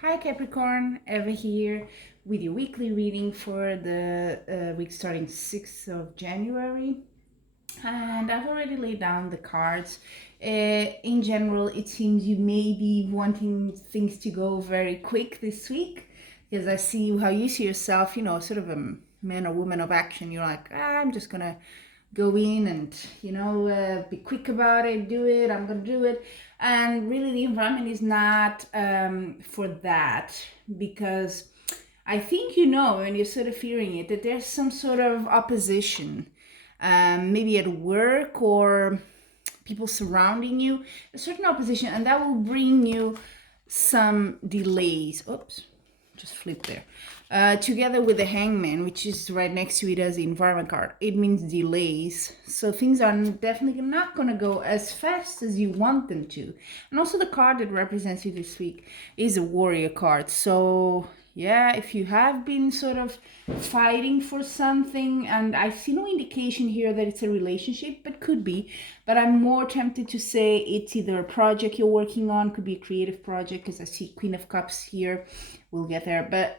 Hi Capricorn, Eva here with your weekly reading for the week starting 6th of January. And I've already laid down the cards. In general, it seems you may be wanting things to go very quick this week because I see how you see yourself, sort of a man or woman of action. You're like, I'm just gonna go in and be quick about it, do it, I'm gonna do it. And really the environment is not for that, because I think when you're sort of fearing it, that there's some sort of opposition, maybe at work or people surrounding you, a certain opposition, and that will bring you some delays. Oops, just flip there. Together with the hangman, which is right next to it as the environment card, it means delays. So things are definitely not going to go as fast as you want them to. And also the card that represents you this week is a warrior card. So yeah, if you have been sort of fighting for something, and I see no indication here that it's a relationship, but could be, but I'm more tempted to say it's either a project you're working on, could be a creative project, because I see Queen of Cups here, we'll get there, but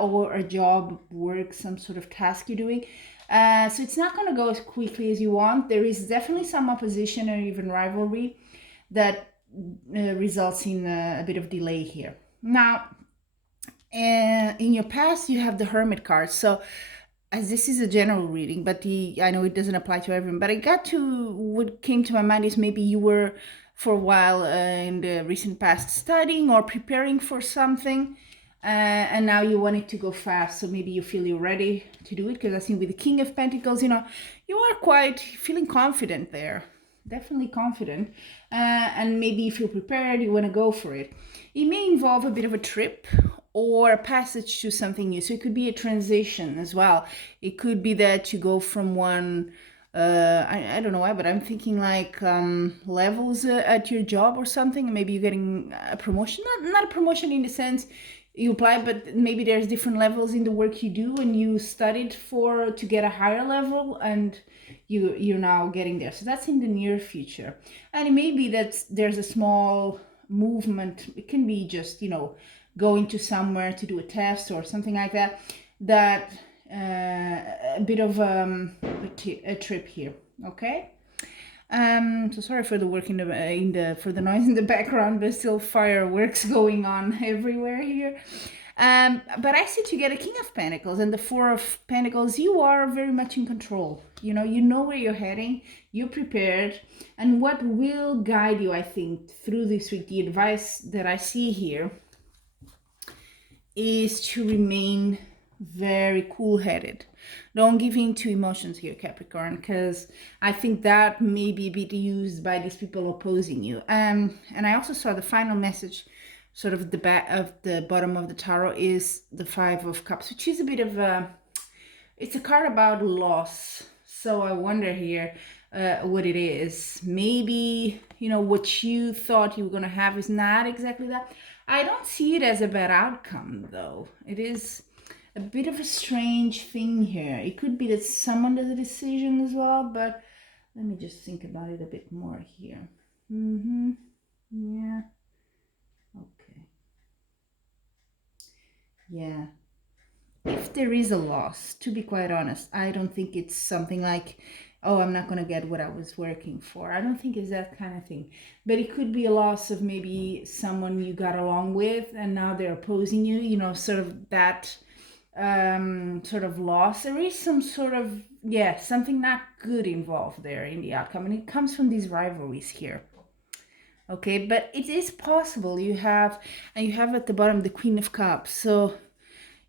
or a job, work, some sort of task you're doing. So it's not going to go as quickly as you want. There is definitely some opposition or even rivalry that results in a bit of delay here. Now, in your past, you have the Hermit card. So as this is a general reading, but I know it doesn't apply to everyone, but I got to, what came to my mind is maybe you were for a while in the recent past studying or preparing for something, and now you want it to go fast. So maybe you feel you're ready to do it, because I think with the King of Pentacles, you are quite feeling confident there, definitely confident, and maybe you feel prepared, you want to go for it. It may involve a bit of a trip or a passage to something new. So it could be a transition as well. It could be that you go from one, I don't know why, but I'm thinking like levels at your job or something. Maybe you're getting a promotion, not a promotion in the sense you apply, but maybe there's different levels in the work you do, and you studied to get a higher level, and you're now getting there. So that's in the near future. And it may be that there's a small movement. It can be just going to somewhere to do a test or something like that, that a bit of a trip here. Okay. So sorry for the work for the noise in the background. There's still fireworks going on everywhere here. But I see together King of Pentacles and the Four of Pentacles. You are very much in control. You know where you're heading. You're prepared, and what will guide you, I think, through this week. The advice that I see here is to remain very cool-headed. Don't give in to emotions here, Capricorn, because I think that may be a bit used by these people opposing you. And I also saw the final message, sort of the back of the bottom of the tarot, is the Five of Cups, which is a bit of it's a card about loss. So I wonder here what it is. Maybe what you thought you were going to have is not exactly that. I don't see it as a bad outcome, though. It is a bit of a strange thing here. It could be that someone does a decision as well, but let me just think about it a bit more here. Yeah. Okay. Yeah. If there is a loss, to be quite honest, I don't think it's something like, oh, I'm not going to get what I was working for. I don't think it's that kind of thing. But it could be a loss of maybe someone you got along with and now they're opposing you, sort of that sort of loss. There is some sort of, something not good involved there in the outcome. And it comes from these rivalries here. Okay, but it is possible you have at the bottom the Queen of Cups. So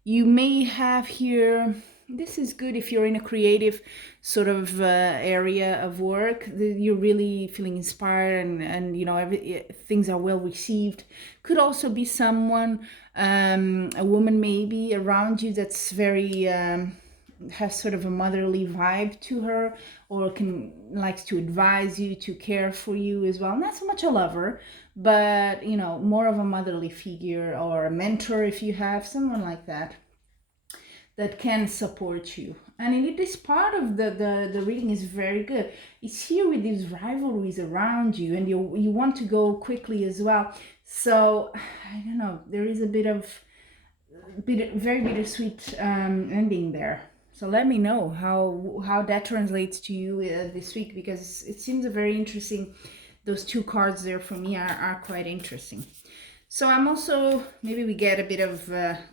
you may have here, this is good if you're in a creative sort of area of work, you're really feeling inspired, and things are well received. Could also be someone, a woman maybe around you that's very has sort of a motherly vibe to her, or likes to advise you, to care for you as well. Not so much a lover, but more of a motherly figure, or a mentor if you have someone like that can support you. And this part of the reading is very good. It's here with these rivalries around you, and you want to go quickly as well. So I don't know, there is a bit of very bittersweet ending there. So let me know how that translates to you this week, because it seems a very interesting. Those two cards there for me are quite interesting. So I'm also, maybe we get a bit of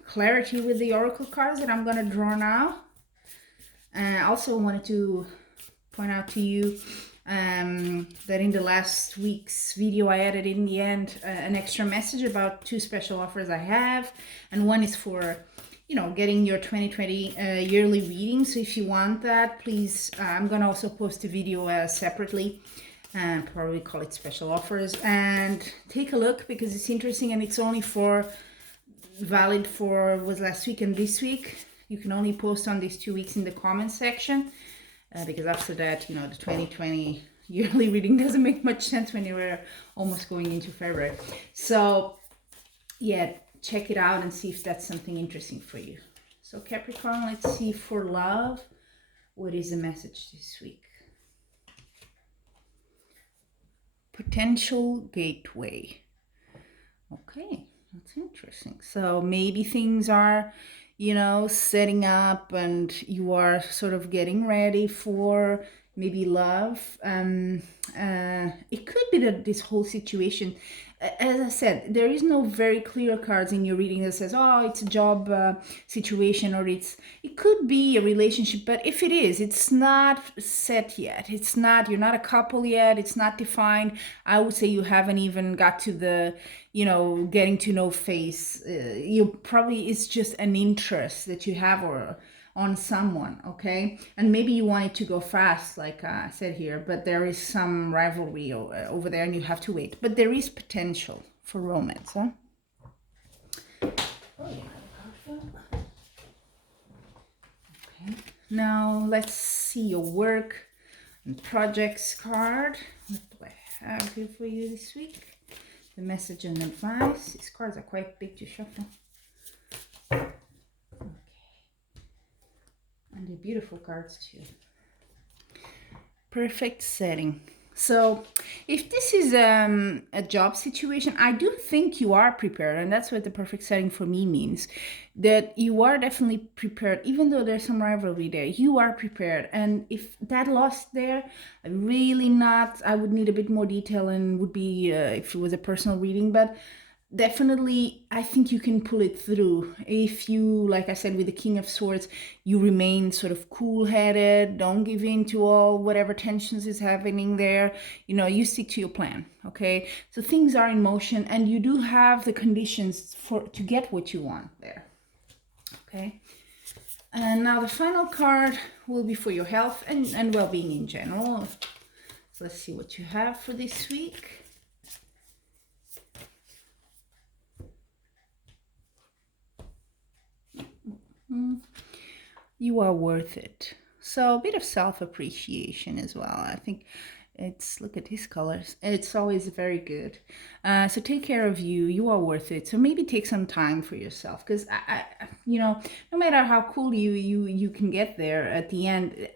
clarity with the oracle cards that I'm going to draw now. I also wanted to point out to you that in the last week's video I added in the end an extra message about two special offers I have, and one is for getting your 2020 yearly reading. So if you want that, please, I'm gonna also post a video separately and probably call it special offers, and take a look because it's interesting, and it's only valid for was last week and this week. You can only post on these 2 weeks in the comment section. Because after that, the 2020 yearly reading doesn't make much sense when you're almost going into February. So yeah, check it out and see if that's something interesting for you. So Capricorn, let's see for love, what is the message this week? Potential gateway. Okay, that's interesting. So maybe things are setting up and you are sort of getting ready for maybe love. It could be that this whole situation, as I said, there is no very clear cards in your reading that says, oh, it's a job situation, or it could be a relationship, but if it is, it's not set yet. You're not a couple yet. It's not defined. I would say you haven't even got to the getting to know phase. It's just an interest that you have or on someone, okay? And maybe you want it to go fast, like I said here, but there is some rivalry over there and you have to wait. But there is potential for romance, huh? Oh, yeah. Okay. Now let's see your work and projects card. What do I have here for you this week? The message and advice. These cards are quite big to shuffle. And they're beautiful cards too. Perfect setting. So if this is a job situation, I do think you are prepared, and that's what the perfect setting for me means, that you are definitely prepared. Even though there's some rivalry there, you are prepared. And if that lost there, really not, I would need a bit more detail, and would be if it was a personal reading, but definitely I think you can pull it through if you, like I said, with the King of Swords, you remain sort of cool-headed, don't give in to all whatever tensions is happening there, you stick to your plan, okay? So things are in motion and you do have the conditions to get what you want there, okay? And now the final card will be for your health and well-being in general. So let's see what you have for this week. You are worth it. So a bit of self-appreciation as well. I think look at his colors. It's always very good. So take care of you. You are worth it. So maybe take some time for yourself, because no matter how cool you can get there at the end,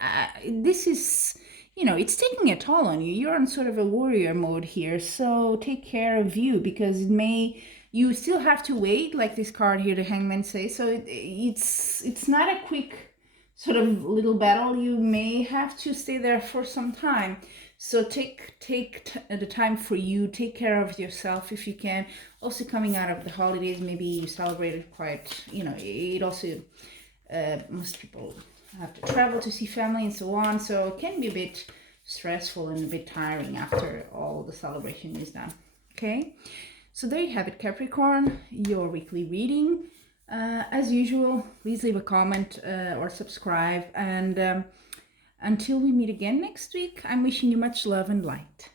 this is, it's taking a toll on you. You're on sort of a warrior mode here. So take care of you, because you still have to wait, like this card here, the Hangman says. So it's not a quick sort of little battle. You may have to stay there for some time. So take the time for you. Take care of yourself if you can. Also, coming out of the holidays, maybe you celebrated quite, it also, most people have to travel to see family and so on. So it can be a bit stressful and a bit tiring after all the celebration is done. Okay? So there you have it, Capricorn, your weekly reading. As usual, please leave a comment or subscribe. And until we meet again next week, I'm wishing you much love and light.